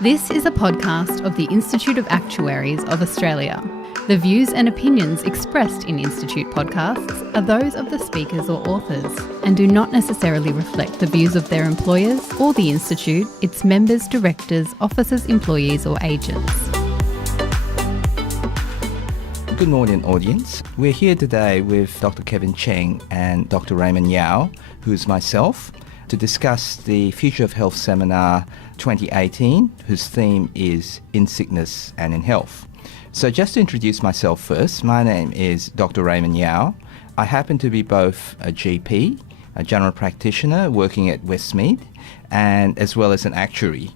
This is a podcast of the Institute of Actuaries of Australia. The views and opinions expressed in Institute podcasts are those of the speakers or authors and do not necessarily reflect the views of their employers or the Institute, its members, directors, officers, employees or agents. Good morning, audience. We're here today with Dr. Kevin Cheng and Dr. Raymond Yeow, who's myself, to discuss the Future of Health Seminar 2018, whose theme is In Sickness and in Health. So just to introduce myself first, my name is Dr. Raymond Yeow. I happen to be both a GP, a general practitioner working at Westmead, and as well as an actuary.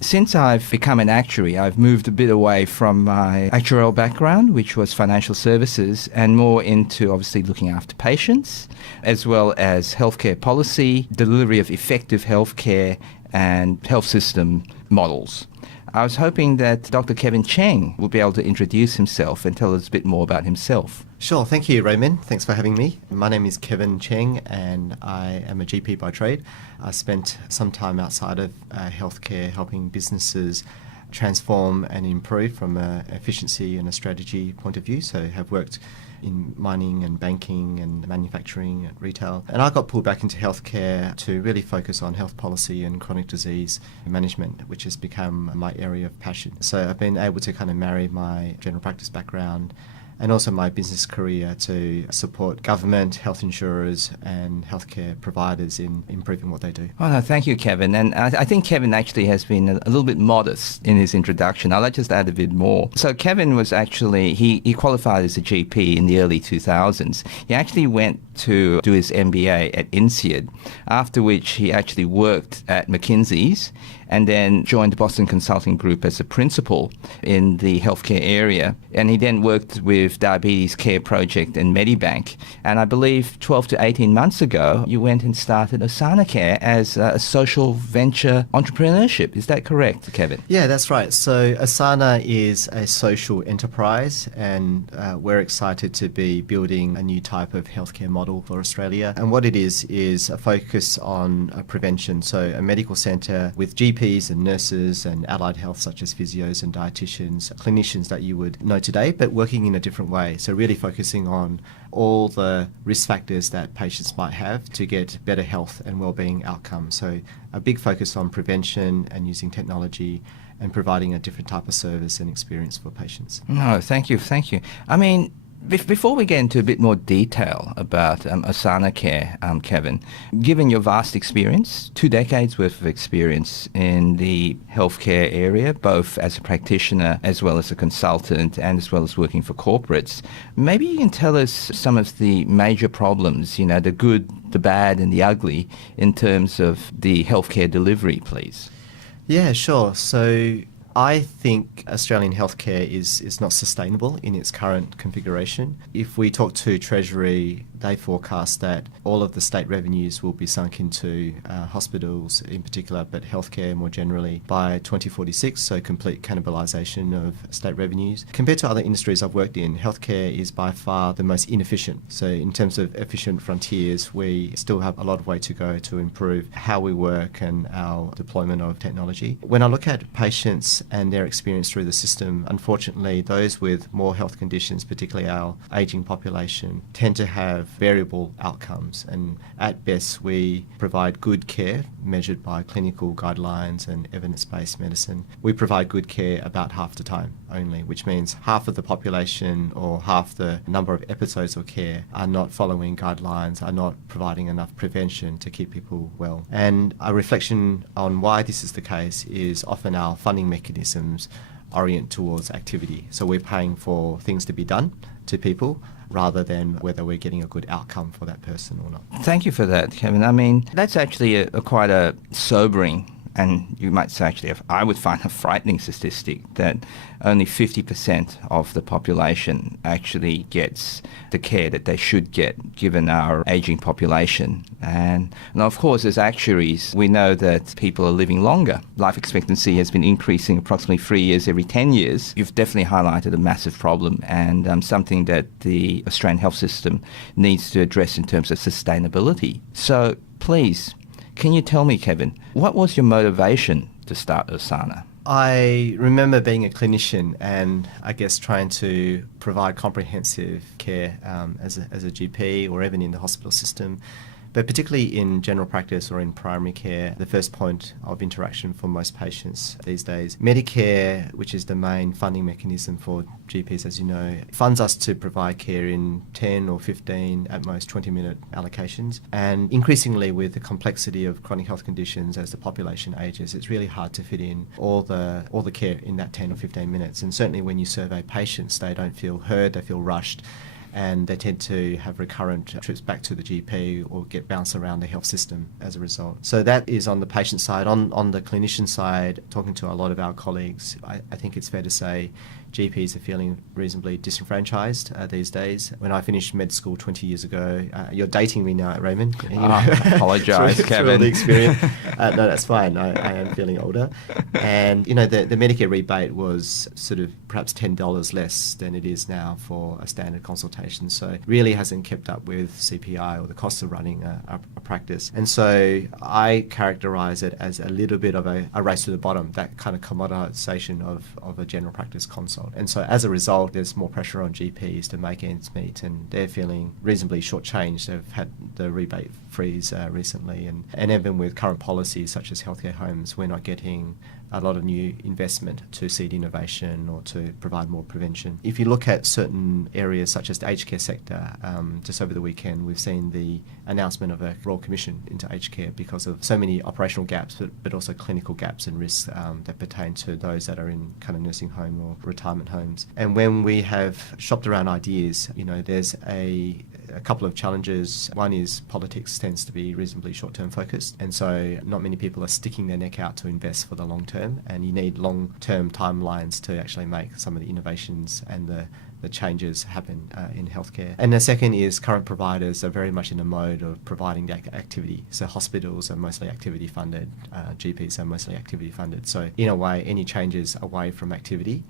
Since I've become an actuary, I've moved a bit away from my actuarial background, which was financial services, and more into obviously looking after patients, as well as healthcare policy, delivery of effective healthcare, and health system models. I was hoping that Dr. Kevin Cheng would be able to introduce himself and tell us a bit more about himself. Sure, thank you, Raymond. Thanks for having me. My name is Kevin Cheng and I am a GP by trade. I spent some time outside of healthcare helping businesses transform and improve from an efficiency and a strategy point of view. So have worked in mining and banking and manufacturing and retail. And I got pulled back into healthcare to really focus on health policy and chronic disease management, which has become my area of passion. So I've been able to kind of marry my general practice background and also my business career to support government, health insurers and healthcare providers in improving what they do. Oh, no, thank you, Kevin. And I think Kevin actually has been a little bit modest in his introduction. I'll just add a bit more. So Kevin was actually, he qualified as a GP in the early 2000s. He actually went to do his MBA at INSEAD, after which he actually worked at McKinsey's and then joined the Boston Consulting Group as a principal in the healthcare area. And he then worked with Diabetes Care Project and Medibank. And I believe 12 to 18 months ago, you went and started Osana Care as a social venture entrepreneurship. Is that correct, Kevin? Yeah, that's right. So Asana is a social enterprise and we're excited to be building a new type of healthcare model for Australia. And what it is a focus on prevention. So a medical centre with GPs and nurses and allied health such as physios and dietitians, clinicians that you would know today, but working in a different way. So really focusing on all the risk factors that patients might have to get better health and wellbeing outcomes. So a big focus on prevention and using technology and providing a different type of service and experience for patients. No, thank you. I mean, before we get into a bit more detail about Osana Care, Kevin, given your vast experience, 2 decades worth of experience in the healthcare area, both as a practitioner as well as a consultant and as well as working for corporates, maybe you can tell us some of the major problems, the good, the bad and the ugly in terms of the healthcare delivery, please. Yeah, sure. So I think Australian healthcare is not sustainable in its current configuration. If we talk to Treasury, they forecast that all of the state revenues will be sunk into hospitals in particular, but healthcare more generally by 2046, so complete cannibalisation of state revenues. Compared to other industries I've worked in, healthcare is by far the most inefficient. So in terms of efficient frontiers, we still have a lot of way to go to improve how we work and our deployment of technology. When I look at patients and their experience through the system, unfortunately, those with more health conditions, particularly our ageing population, tend to have variable outcomes. And at best, we provide good care measured by clinical guidelines and evidence-based medicine. We provide good care about half the time only, which means half of the population or half the number of episodes of care are not following guidelines, are not providing enough prevention to keep people well. And a reflection on why this is the case is often our funding mechanisms orient towards activity. So we're paying for things to be done to people rather than whether we're getting a good outcome for that person or not. Thank you for that, Kevin. I mean, that's actually quite a sobering, and you might say actually, I would find a frightening statistic that only 50% of the population actually gets the care that they should get given our aging population. And of course, as actuaries, we know that people are living longer. Life expectancy has been increasing approximately 3 years every 10 years. You've definitely highlighted a massive problem and something that the Australian health system needs to address in terms of sustainability. So please, can you tell me, Kevin, what was your motivation to start Osana? I remember being a clinician and I guess trying to provide comprehensive care as a GP or even in the hospital system. But particularly in general practice or in primary care, the first point of interaction for most patients these days. Medicare, which is the main funding mechanism for GPs, as you know, funds us to provide care in 10 or 15, at most 20-minute allocations. And increasingly with the complexity of chronic health conditions as the population ages, it's really hard to fit in all the care in that 10 or 15 minutes. And certainly when you survey patients, they don't feel heard, they feel rushed, and they tend to have recurrent trips back to the GP or get bounced around the health system as a result. So that is on the patient side. On the clinician side, talking to a lot of our colleagues, I think it's fair to say GPs are feeling reasonably disenfranchised these days. When I finished med school 20 years ago, you're dating me now, Raymond. Apologise, Kevin. Through all the experience. No, that's fine. I am feeling older. And, the Medicare rebate was sort of perhaps $10 less than it is now for a standard consultation. So it really hasn't kept up with CPI or the cost of running a practice. And so I characterise it as a little bit of a race to the bottom, that kind of commoditisation of a general practice consult. And so as a result, there's more pressure on GPs to make ends meet, and they're feeling reasonably shortchanged. They've had the rebate freeze recently, and even with current policies such as healthcare homes, we're not getting a lot of new investment to seed innovation or to provide more prevention. If you look at certain areas such as the aged care sector, just over the weekend we've seen the announcement of a Royal Commission into aged care because of so many operational gaps but also clinical gaps and risks that pertain to those that are in kind of nursing home or retirement homes. And when we have shopped around ideas, there's a couple of challenges. One is politics tends to be reasonably short-term focused, and so not many people are sticking their neck out to invest for the long term, and you need long-term timelines to actually make some of the innovations and the changes happen in healthcare. And the second is current providers are very much in a mode of providing that activity. So hospitals are mostly activity funded, GPs are mostly activity funded. So in a way, any changes away from activity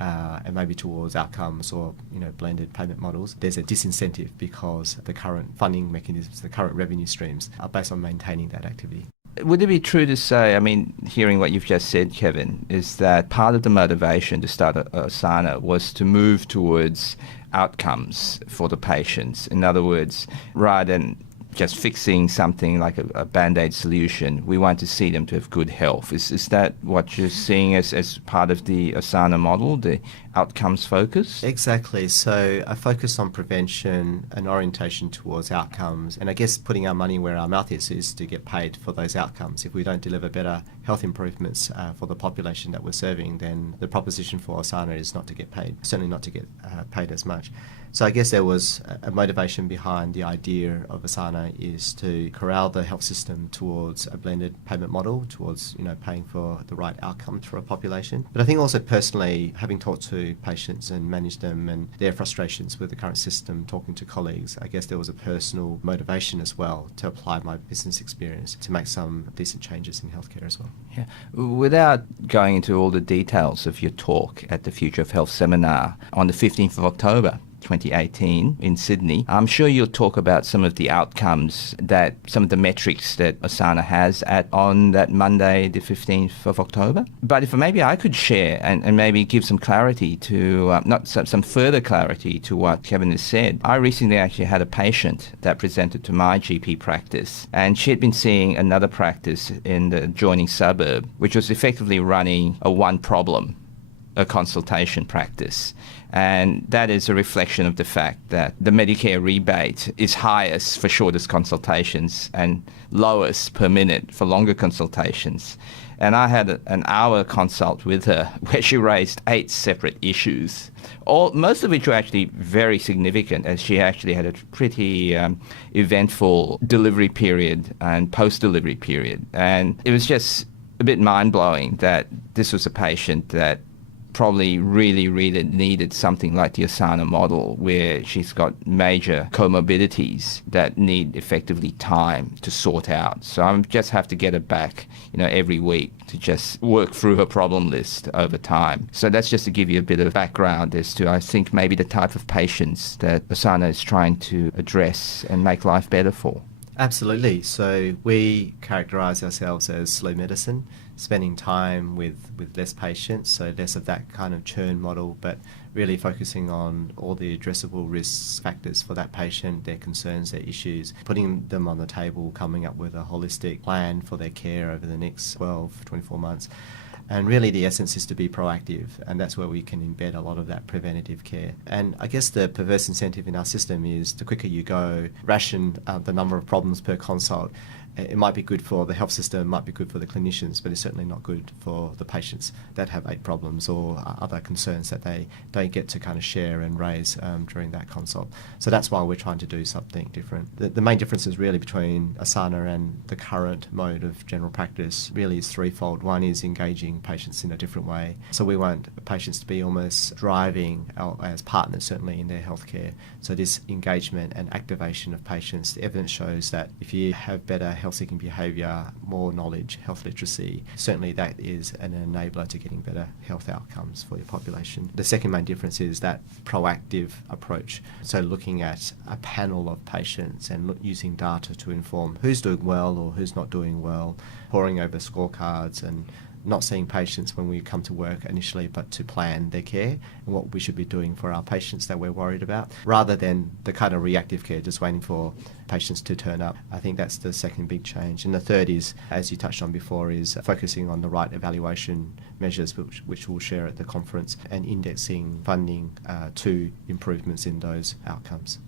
and maybe towards outcomes or blended payment models, there's a disincentive because the current funding mechanisms, the current revenue streams are based on maintaining that activity. Would it be true to say, hearing what you've just said, Kevin, is that part of the motivation to start Osana was to move towards outcomes for the patients? In other words, rather than just fixing something like a Band-Aid solution, we want to see them to have good health. Is that what you're seeing as part of the Asana model, the outcomes focus? Exactly. So a focus on prevention, an orientation towards outcomes, and I guess putting our money where our mouth is to get paid for those outcomes. If we don't deliver better health improvements for the population that we're serving, then the proposition for Osana is not to get paid, certainly not to get paid as much. So I guess there was a motivation behind the idea of Asana is to corral the health system towards a blended payment model, towards paying for the right outcomes for a population. But I think also personally, having talked to patients and managed them and their frustrations with the current system, talking to colleagues, I guess there was a personal motivation as well to apply my business experience to make some decent changes in healthcare as well. Yeah. Without going into all the details of your talk at the Future of Health seminar on the 15th of October, 2018 in Sydney, I'm sure you'll talk about some of the outcomes that some of the metrics that Osana has on that Monday, the 15th of October. But if maybe I could share and maybe give some clarity to, some further clarity to what Kevin has said. I recently actually had a patient that presented to my GP practice, and she had been seeing another practice in the adjoining suburb, which was effectively running a consultation practice. And that is a reflection of the fact that the Medicare rebate is highest for shortest consultations and lowest per minute for longer consultations. And I had an hour consult with her where she raised 8 separate issues, most of which were actually very significant, as she actually had a pretty eventful delivery period and post-delivery period. And it was just a bit mind-blowing that this was a patient that probably really needed something like the Osana model, where she's got major comorbidities that need effectively time to sort out. So I just have to get her back, every week to just work through her problem list over time. So that's just to give you a bit of background as to, I think, maybe the type of patients that Osana is trying to address and make life better for. Absolutely. So we characterise ourselves as slow medicine. spending time with less patients, so less of that kind of churn model, but really focusing on all the addressable risk factors for that patient, their concerns, their issues, putting them on the table, coming up with a holistic plan for their care over the next 12, 24 months. And really the essence is to be proactive, and that's where we can embed a lot of that preventative care. And I guess the perverse incentive in our system is the quicker you go, ration the number of problems per consult. It might be good for the health system, might be good for the clinicians, but it's certainly not good for the patients that have 8 problems or other concerns that they don't get to kind of share and raise during that consult. So that's why we're trying to do something different. The main difference is really between Asana and the current mode of general practice really is threefold. One is engaging patients in a different way. So we want patients to be almost driving as partners, certainly in their healthcare. So this engagement and activation of patients, the evidence shows that if you have better health-seeking behaviour, more knowledge, health literacy, certainly that is an enabler to getting better health outcomes for your population. The second main difference is that proactive approach. So looking at a panel of patients and using data to inform who's doing well or who's not doing well, poring over scorecards and not seeing patients when we come to work initially, but to plan their care and what we should be doing for our patients that we're worried about, rather than the kind of reactive care, just waiting for patients to turn up. I think that's the second big change. And the third is, as you touched on before, is focusing on the right evaluation measures, which we'll share at the conference, and indexing funding to improvements in those outcomes.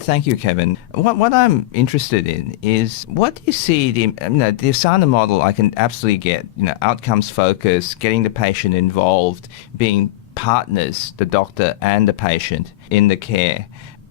Thank you, Kevin. What I'm interested in is, what do you see the Asana model? I can absolutely get, outcomes focused, getting the patient involved, being partners, the doctor and the patient in the care.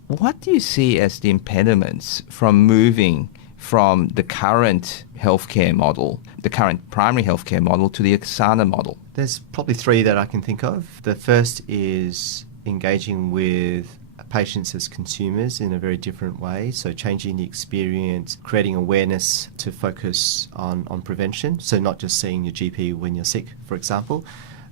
What do you see as the impediments from moving from the current healthcare model, the current primary healthcare model, to the Asana model? There's probably 3 that I can think of. The first is engaging with patients as consumers in a very different way, so changing the experience, creating awareness to focus on prevention, so not just seeing your GP when you're sick, for example.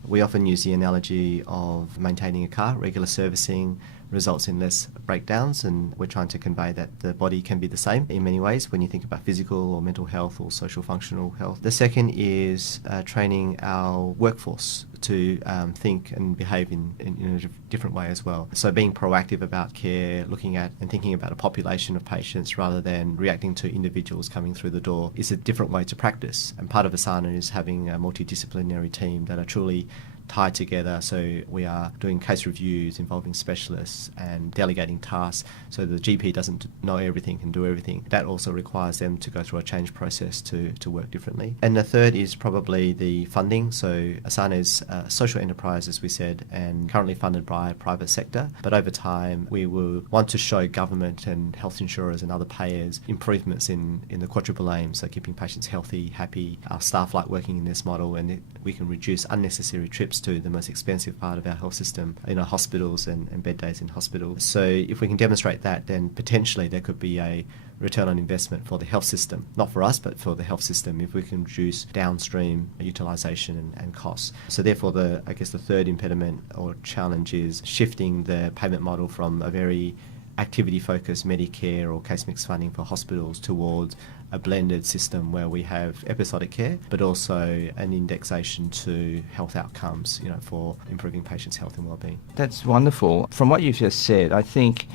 We often use the analogy of maintaining a car. Regular servicing results in less breakdowns, and we're trying to convey that the body can be the same in many ways when you think about physical or mental health or social functional health. The second is training our workforce to think and behave in a different way as well. So being proactive about care, looking at and thinking about a population of patients rather than reacting to individuals coming through the door is a different way to practice. And part of Asana is having a multidisciplinary team that are truly tied together, so we are doing case reviews involving specialists and delegating tasks, so the GP doesn't know everything and do everything. That also requires them to go through a change process to work differently. And the third is probably the funding. So Asana is a social enterprise, as we said, and currently funded by private sector, but over time we will want to show government and health insurers and other payers improvements in the quadruple aim, so keeping patients healthy, happy. Our staff like working in this model, and we can reduce unnecessary trips to the most expensive part of our health system, hospitals and bed days in hospitals. So if we can demonstrate that, then potentially there could be a return on investment for the health system, not for us, but for the health system, if we can reduce downstream utilisation and costs. So therefore, the third impediment or challenge is shifting the payment model from a very activity-focused Medicare or case mix funding for hospitals towards a blended system where we have episodic care, but also an indexation to health outcomes, for improving patients' health and well-being. That's wonderful. From what you've just said, I think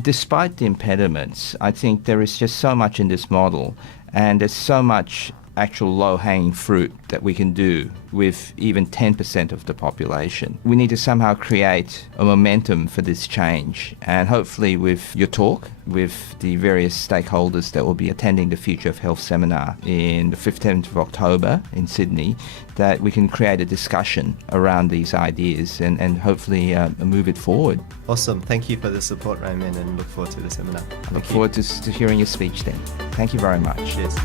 despite the impediments, I think there is just so much in this model, and there's so much actual low-hanging fruit that we can do with even 10% of the population. We need to somehow create a momentum for this change, and hopefully with your talk, with the various stakeholders that will be attending the Future of Health seminar in the 15th of October in Sydney, that we can create a discussion around these ideas and hopefully move it forward. Awesome. Thank you for the support, Raymond, and look forward to the seminar. I look forward to hearing your speech then. Thank you very much. Cheers.